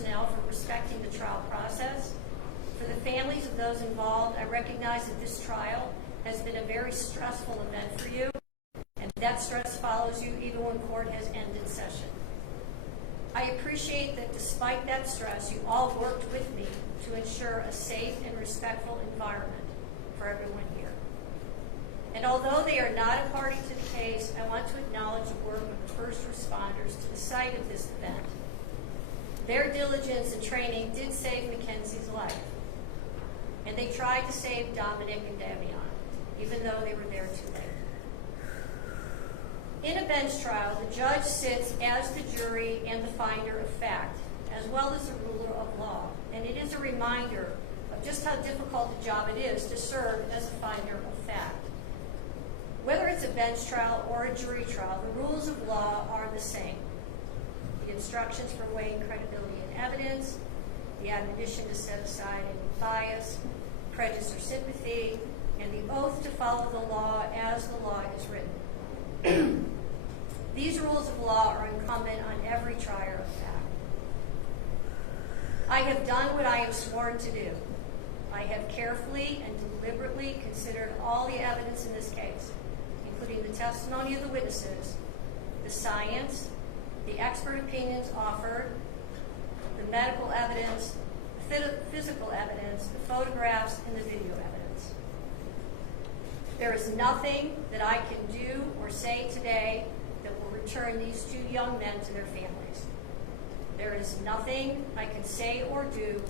personnel for respecting the trial process. For the families of those involved, I recognize that this trial has been a very stressful event for you, and that stress follows you even when court has ended session. I appreciate that despite that stress, you all worked with me to ensure a safe and respectful environment for everyone here. And although they are not a party to the case, I want to acknowledge the work of the first responders to the site of this event. Their diligence and training did save Mackenzie's life. And they tried to save Dominic and Davion, even though they were there too late. In a bench trial, the judge sits as the jury and the finder of fact, as well as the ruler of law. And it is a reminder of just how difficult a job it is to serve as a finder of fact. Whether it's a bench trial or a jury trial, the rules of law are the same. The instructions for weighing credibility and evidence, the admonition to set aside any bias, prejudice or sympathy, and the oath to follow the law as the law is written. These rules of law are incumbent on every trier of fact. I have done what I have sworn to do. I have carefully and deliberately considered all the evidence in this case, including the testimony of the witnesses, the science, the expert opinions offered, the medical evidence, the physical evidence, the photographs, and the video evidence. There is nothing that I can do or say today that will return these two young men to their families. There is nothing I can say or do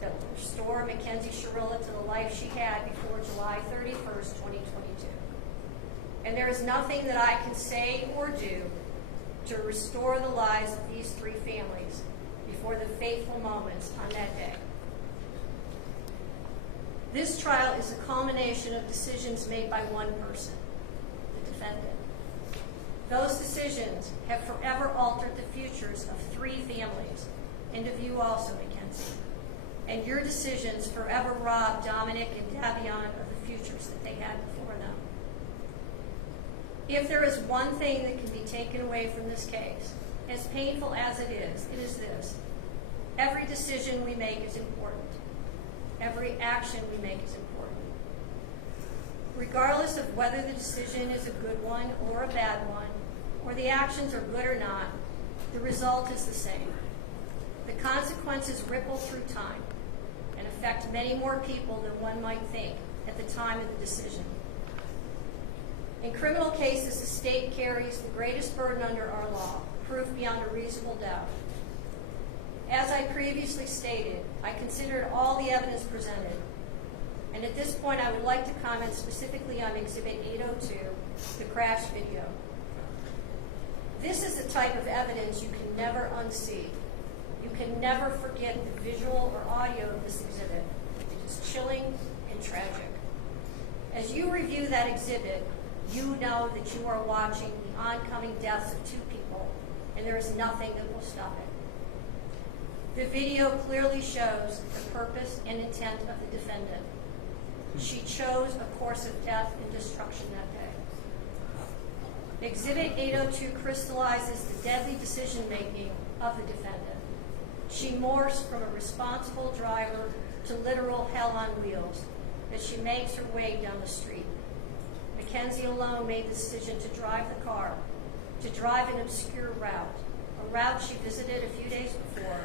that will restore Mackenzie Shirilla to the life she had before July 31st, 2022. And there is nothing that I can say or do to restore the lives of these three families before the fateful moments on that day. This trial is a culmination of decisions made by one person, the defendant. Those decisions have forever altered the futures of three families, and of you also, Mackenzie. And your decisions forever robbed Dominic and Davion of the futures that they had before them. If there is one thing that can be taken away from this case, as painful as it is this. Every decision we make is important. Every action we make is important. Regardless of whether the decision is a good one or a bad one, or the actions are good or not, the result is the same. The consequences ripple through time and affect many more people than one might think at the time of the decision. In criminal cases, the state carries the greatest burden under our law, proof beyond a reasonable doubt. As I previously stated, I considered all the evidence presented, and at this point I would like to comment specifically on Exhibit 802, the crash video. This is the type of evidence you can never unsee. You can never forget the visual or audio of this exhibit. It is chilling and tragic. As you review that exhibit, you know that you are watching the oncoming deaths of two people, and there is nothing that will stop it. The video clearly shows the purpose and intent of the defendant. She chose a course of death and destruction that day. Exhibit 802 crystallizes the deadly decision-making of the defendant. She morphs from a responsible driver to literal hell on wheels as she makes her way down the street. Mackenzie alone made the decision to drive the car, to drive an obscure route, a route she visited a few days before,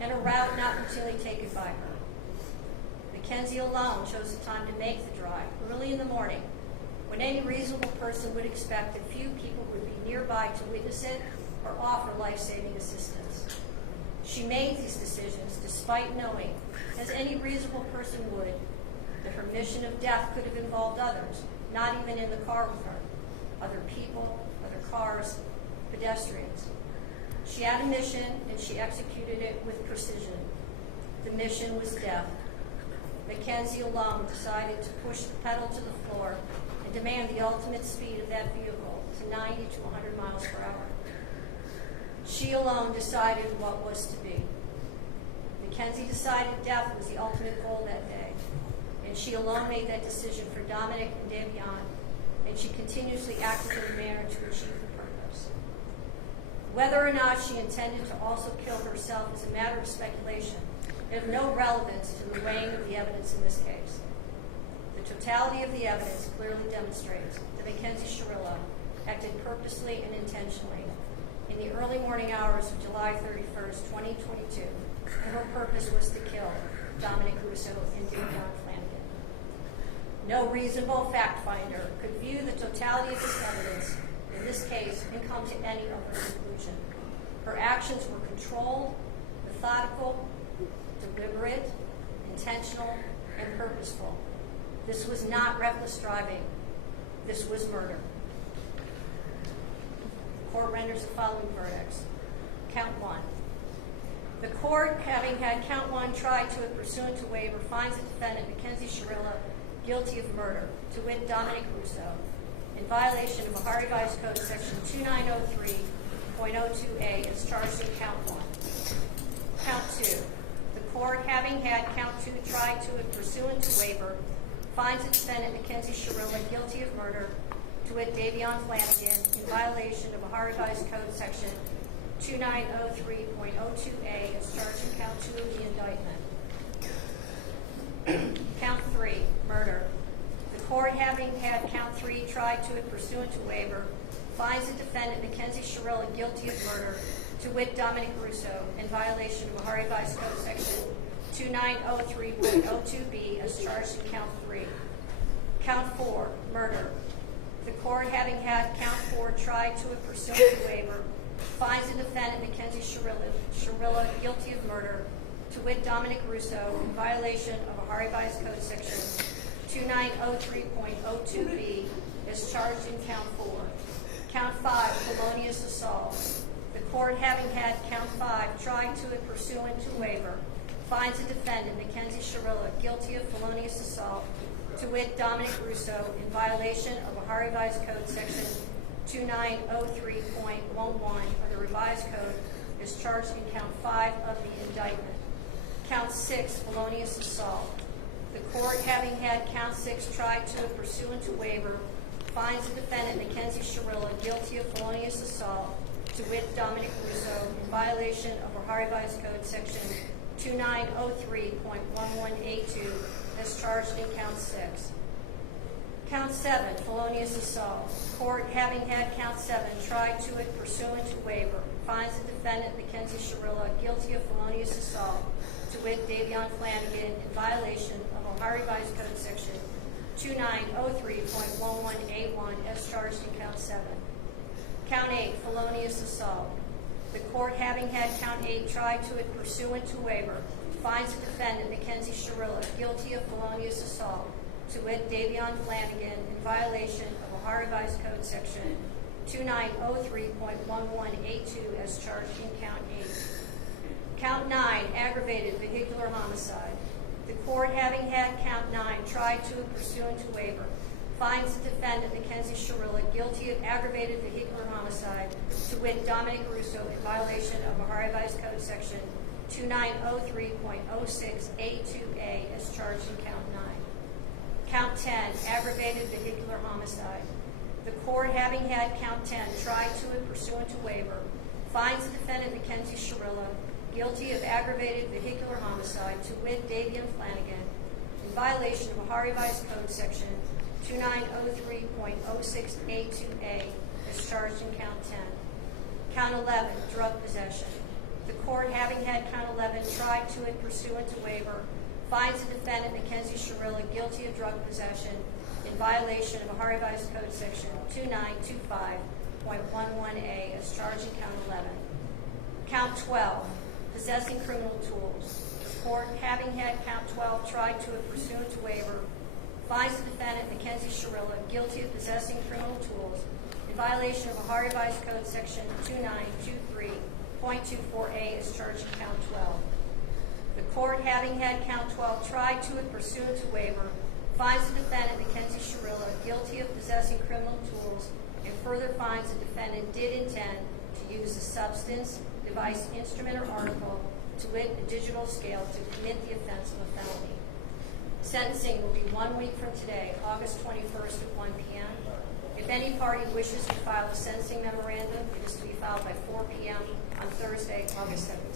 and a route not routinely taken by her. Mackenzie alone chose the time to make the drive, early in the morning, when any reasonable person would expect that few people would be nearby to witness it or offer life-saving assistance. She made these decisions despite knowing, as any reasonable person would, that her mission of death could have involved others, not even in the car with her, other people, other cars, pedestrians. She had a mission, and she executed it with precision. The mission was death. Mackenzie alone decided to push the pedal to the floor and demand the ultimate speed of that vehicle to 90 to 100 miles per hour. She alone decided what was to be. Mackenzie decided death was the ultimate goal that day, and she alone made that decision for Dominic and Davion, and she continuously acted in a manner to achieve the purpose. Whether or not she intended to also kill herself is a matter of speculation and of no relevance to the weighing of the evidence in this case. The totality of the evidence clearly demonstrates that Mackenzie Shirilla acted purposely and intentionally in the early morning hours of July 31st, 2022, and her purpose was to kill Dominic Russo and Davion Flanagan. No reasonable fact finder could view the totality of this evidence in this case and come to any other conclusion. Her actions were controlled, methodical, deliberate, intentional, and purposeful. This was not reckless driving. This was murder. The court renders the following verdicts. Count 1. The court, having had count 1 tried to it pursuant to waiver, finds the defendant, Mackenzie Shirilla, guilty of murder, to wit, Dominic Russo, in violation of Ohio Revised Code Section 2903.02a as charged in count 1. Count 2. The court, having had count 2 tried to it pursuant to waiver, finds the defendant, Mackenzie Shirilla, guilty of murder, to wit, Davion Flanagan, in violation of Ohio Revised Code Section 2903.02a as charged in count 2 of the indictment. Count 3, murder. The court, having had count 3 tried to it pursuant to waiver, finds the defendant, Mackenzie Shirilla, guilty of murder, to wit, Dominic Russo, in violation of Ohio Revised Code Section 2903.02b as charged in count 3. Count 4, murder. The court, having had count 4 tried to it pursuant to waiver, finds the defendant, Mackenzie Shirilla, guilty of murder, to wit, Dominic Russo, in violation of Ohio Revised Code Section 2903.02b as charged in count 4. Count 5, felonious assault. The court, having had count 5 tried to it pursuant to waiver, finds the defendant, Mackenzie Shirilla, guilty of felonious assault, to wit, Dominic Russo, in violation of Ohio Revised Code Section 2903.11 of the Revised Code is charged in count 5 of the indictment. Count 6, felonious assault. The court, having had count 6 tried to it pursuant to waiver, finds the defendant, Mackenzie Shirilla, guilty of felonious assault, to wit, Dominic Russo, in violation of Ohio Revised Code Section 2903.11a2 as charged in count 6. Count 7, felonious assault. Court, having had count 7 tried to it pursuant to waiver, finds the defendant, Mackenzie Shirilla, guilty of felonious assault, to wit, Davion Flanagan, in violation of Ohio Revised Code Section 2903.11a1 as charged in count 7. Count 8, felonious assault. The court, having had count 8 tried to it pursuant to waiver, finds the defendant, Mackenzie Shirilla, guilty of felonious assault, to wit, Davion Flanagan, in violation of Ohio Revised Code Section 2903.11a2 as charged in count 8. Count 9, aggravated vehicular homicide. The court, having had count 9 tried to it pursuant to waiver, finds the defendant, Mackenzie Shirilla, guilty of aggravated vehicular homicide, to wit, Dominic Russo, in violation of Ohio Revised Code Section 2903.06a2a as charged in count 9. Count 10, aggravated vehicular homicide. The court, having had count 10 tried to it pursuant to waiver, finds the defendant, Mackenzie Shirilla, guilty of aggravated vehicular homicide, to wit, Davion Flanagan, in violation of Ohio Revised Code Section 2903.06a2a as charged in count 10. Count 11, drug possession. The court, having had count 11 tried to it pursuant to waiver, finds the defendant, Mackenzie Shirilla, guilty of drug possession in violation of Ohio Revised Code Section 2925.11a as charged in count 11. Count 12, possessing criminal tools. The court, having had count 12 tried to it pursuant to waiver, finds the defendant, Mackenzie Shirilla, guilty of possessing criminal tools in violation of Ohio Revised Code Section 2923.24a as charged in count 12. The court, having had count 12 tried to it pursuant to waiver, finds the defendant, Mackenzie Shirilla, guilty of possessing criminal tools and further finds the defendant did intend to use a substance, device, instrument, or article, to wit, a digital scale, to commit the offense of a felony. Sentencing will be 1 week from today, August 21st at 1 p.m. If any party wishes to file a sentencing memorandum, it is to be filed by 4 p.m. on Thursday, August 17th.